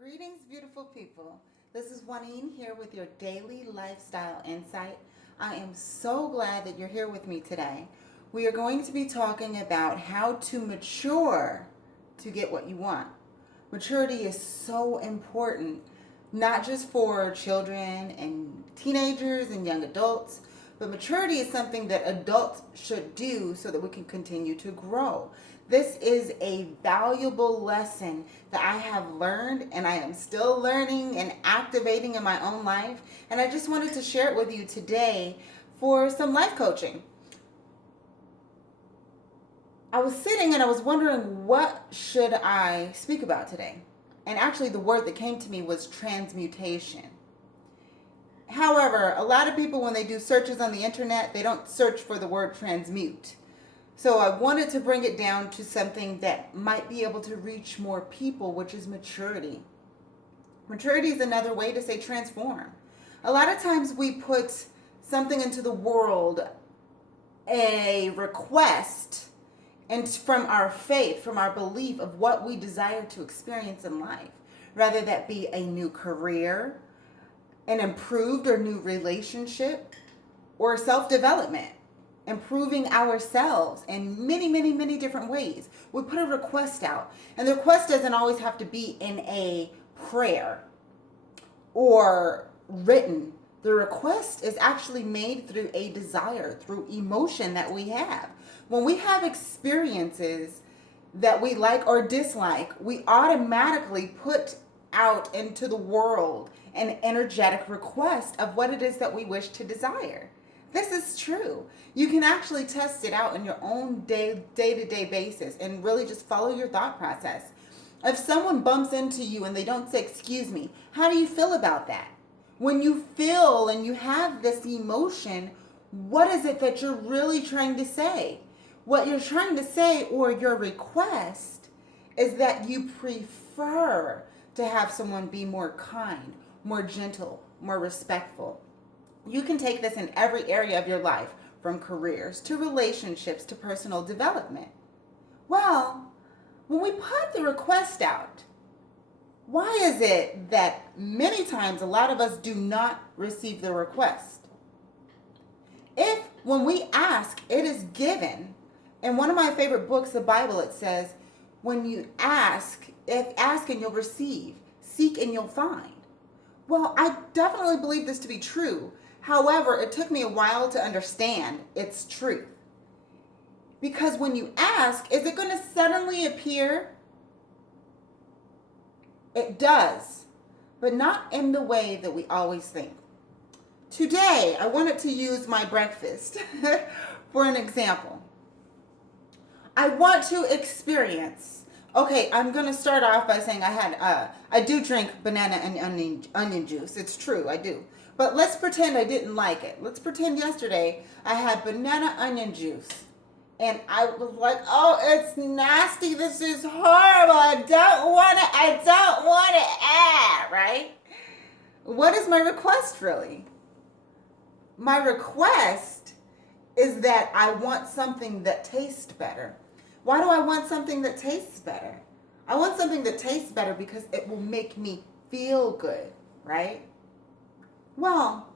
Greetings, beautiful people. This is Juanine here with your daily lifestyle insight. I am so glad that you're here with me today. We are going to be talking about how to mature to get what you want. Maturity is so important, not just for children and teenagers and young adults, but maturity is something that adults should do so that we can continue to grow. This is a valuable lesson that I have learned and I am still learning and activating in my own life. And I just wanted to share it with you today for some life coaching. I was sitting and I was wondering, what should I speak about today? And actually the word that came to me was transmutation. However, a lot of people, when they do searches on the internet, they don't search for the word transmute. So I wanted to bring it down to something that might be able to reach more people, which is maturity. Maturity is another way to say transform. A lot of times we put something into the world, a request, and from our faith, from our belief of what we desire to experience in life, rather that be a new career, an improved or new relationship, or self-development, improving ourselves in many different ways. We put a request out, and the request doesn't always have to be in a prayer or written. The request is actually made through a desire, through emotion that we have. When we have experiences that we like or dislike, we automatically put out into the world an energetic request of what it is that we wish to desire. This is true. You can actually test it out in your own day-to-day basis and really just follow your thought process. If someone bumps into you and they don't say, "Excuse me," how do you feel about that? When you feel and you have this emotion, what is it that you're really trying to say? What you're trying to say, or your request, is that you prefer to have someone be more kind, more gentle, more respectful. You can take this in every area of your life, from careers to relationships to personal development. Well, when we put the request out, why is it that many times a lot of us do not receive the request? If when we ask, it is given. In one of my favorite books, the Bible, it says, when you ask, if ask and you'll receive, seek and you'll find. Well, I definitely believe this to be true. However, it took me a while to understand its truth. Because when you ask, is it going to suddenly appear? It does, but not in the way that we always think. Today, I wanted to use my breakfast for an example. I want to experience. Okay, I'm going to start off by saying I do drink banana and onion juice. It's true, I do. But let's pretend I didn't like it. Let's pretend yesterday I had banana onion juice. And I was like, "Oh, it's nasty. This is horrible. I don't want it, right? What is my request really? My request is that I want something that tastes better. Why do I want something that tastes better? I want something that tastes better because it will make me feel good, right? Well,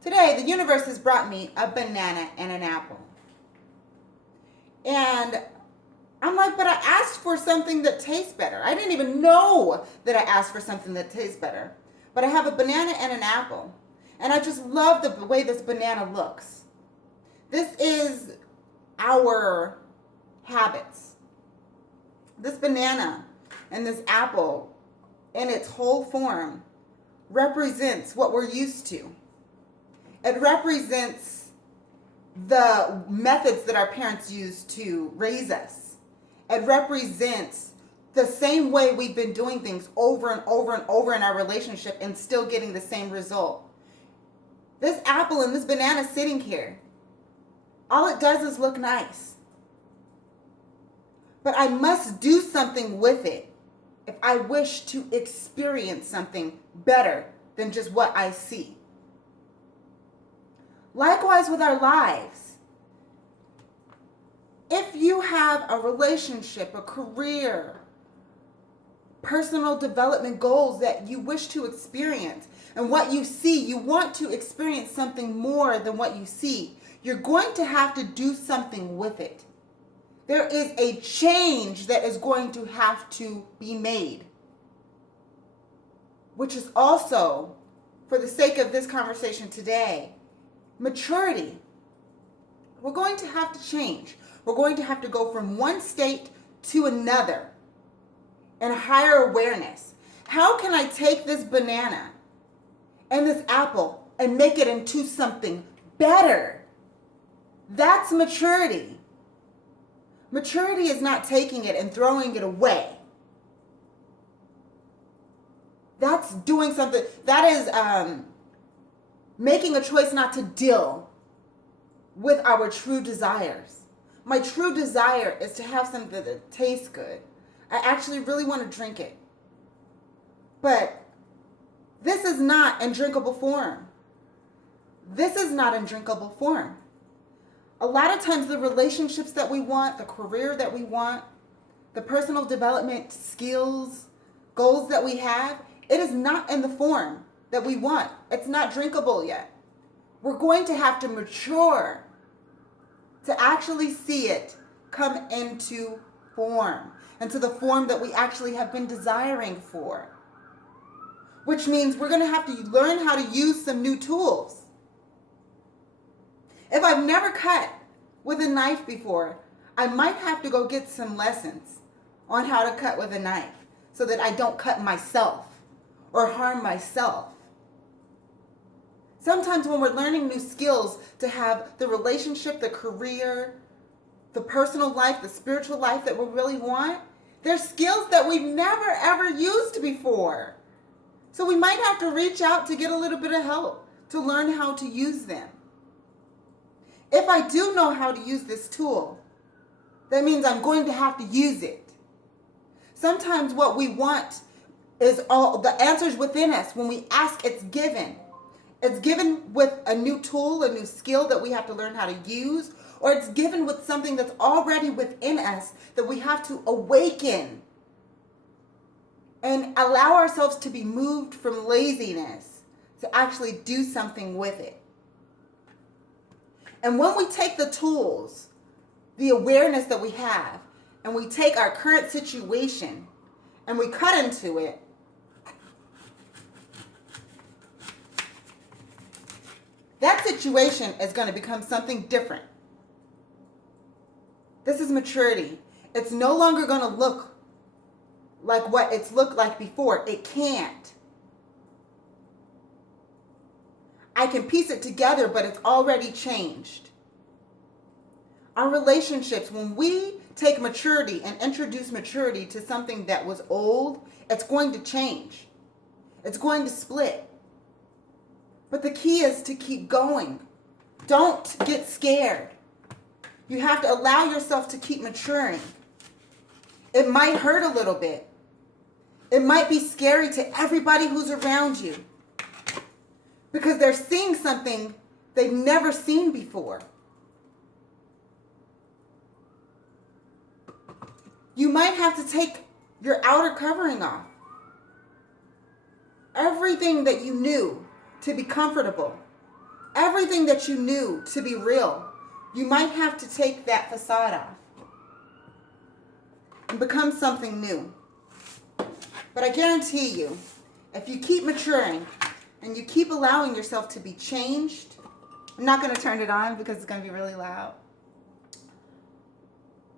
today the universe has brought me a banana and an apple. And I'm like, but I asked for something that tastes better. I didn't even know that I asked for something that tastes better. But I have a banana and an apple. And I just love the way this banana looks. This is our habits. This banana and this apple in its whole form represents what we're used to. It represents the methods that our parents used to raise us. It represents the same way we've been doing things over and over and over in our relationship and still getting the same result. This apple and this banana sitting here, all it does is look nice. But I must do something with it if I wish to experience something better than just what I see. Likewise with our lives. If you have a relationship, a career, personal development goals that you wish to experience. And what you see, you want to experience something more than what you see. You're going to have to do something with it. There is a change that is going to have to be made, which is also, for the sake of this conversation today, maturity. We're going to have to change. We're going to have to go from one state to another and higher awareness. How can I take this banana and this apple and make it into something better? That's maturity. Maturity is not taking it and throwing it away. That's doing something. That is making a choice not to deal with our true desires. My true desire is to have something that tastes good. I actually really want to drink it. But this is not in drinkable form. This is not in drinkable form. A lot of times the relationships that we want, the career that we want, the personal development skills, goals that we have, it is not in the form that we want. It's not drinkable yet. We're going to have to mature to actually see it come into form, into the form that we actually have been desiring for. Which means we're going to have to learn how to use some new tools. If I've never cut with a knife before, I might have to go get some lessons on how to cut with a knife so that I don't cut myself or harm myself. Sometimes when we're learning new skills to have the relationship, the career, the personal life, the spiritual life that we really want, there's skills that we've never ever used before. So we might have to reach out to get a little bit of help to learn how to use them. If I do know how to use this tool, that means I'm going to have to use it. Sometimes what we want is all the answers within us. When we ask, it's given. It's given with a new tool, a new skill that we have to learn how to use, or it's given with something that's already within us that we have to awaken and allow ourselves to be moved from laziness to actually do something with it. And when we take the tools, the awareness that we have, and we take our current situation and we cut into it, that situation is going to become something different. This is maturity. It's no longer going to look like what it's looked like before. It can't. I can piece it together, but it's already changed. Our relationships, when we take maturity and introduce maturity to something that was old, it's going to change. It's going to split. But the key is to keep going. Don't get scared. You have to allow yourself to keep maturing. It might hurt a little bit. It might be scary to everybody who's around you because they're seeing something they've never seen before. You might have to take your outer covering off. Everything that you knew to be comfortable, everything that you knew to be real, you might have to take that facade off and become something new. But I guarantee you, if you keep maturing and you keep allowing yourself to be changed, I'm not going to turn it on because it's going to be really loud.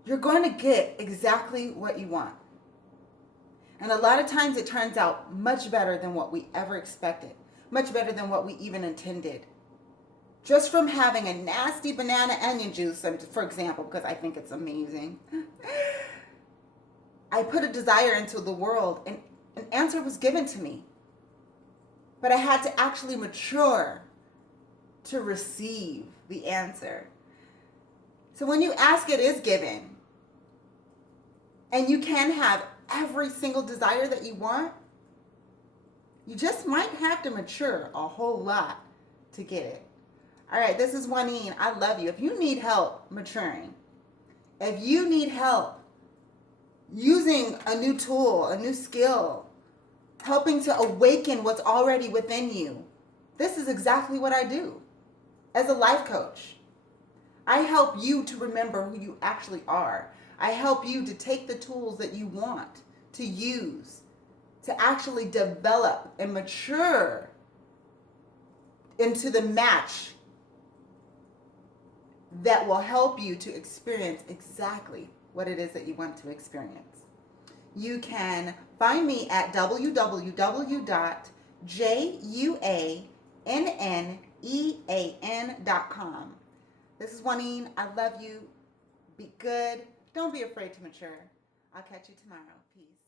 You're going to get exactly what you want. And a lot of times it turns out much better than what we ever expected. Much better than what we even intended. Just from having a nasty banana onion juice, for example, because I think it's amazing. I put a desire into the world and an answer was given to me. But I had to actually mature to receive the answer. So when you ask, it is given. And you can have every single desire that you want. You just might have to mature a whole lot to get it. All right, this is Juanine. I love you. If you need help maturing, if you need help using a new tool, a new skill, helping to awaken what's already within you. This is exactly what I do as a life coach. I help you to remember who you actually are. I help you to take the tools that you want to use to actually develop and mature into the match that will help you to experience exactly what it is that you want to experience. You can find me at www.juannean.com. This is Juanine. I love you. Be good. Don't be afraid to mature. I'll catch you tomorrow. Peace.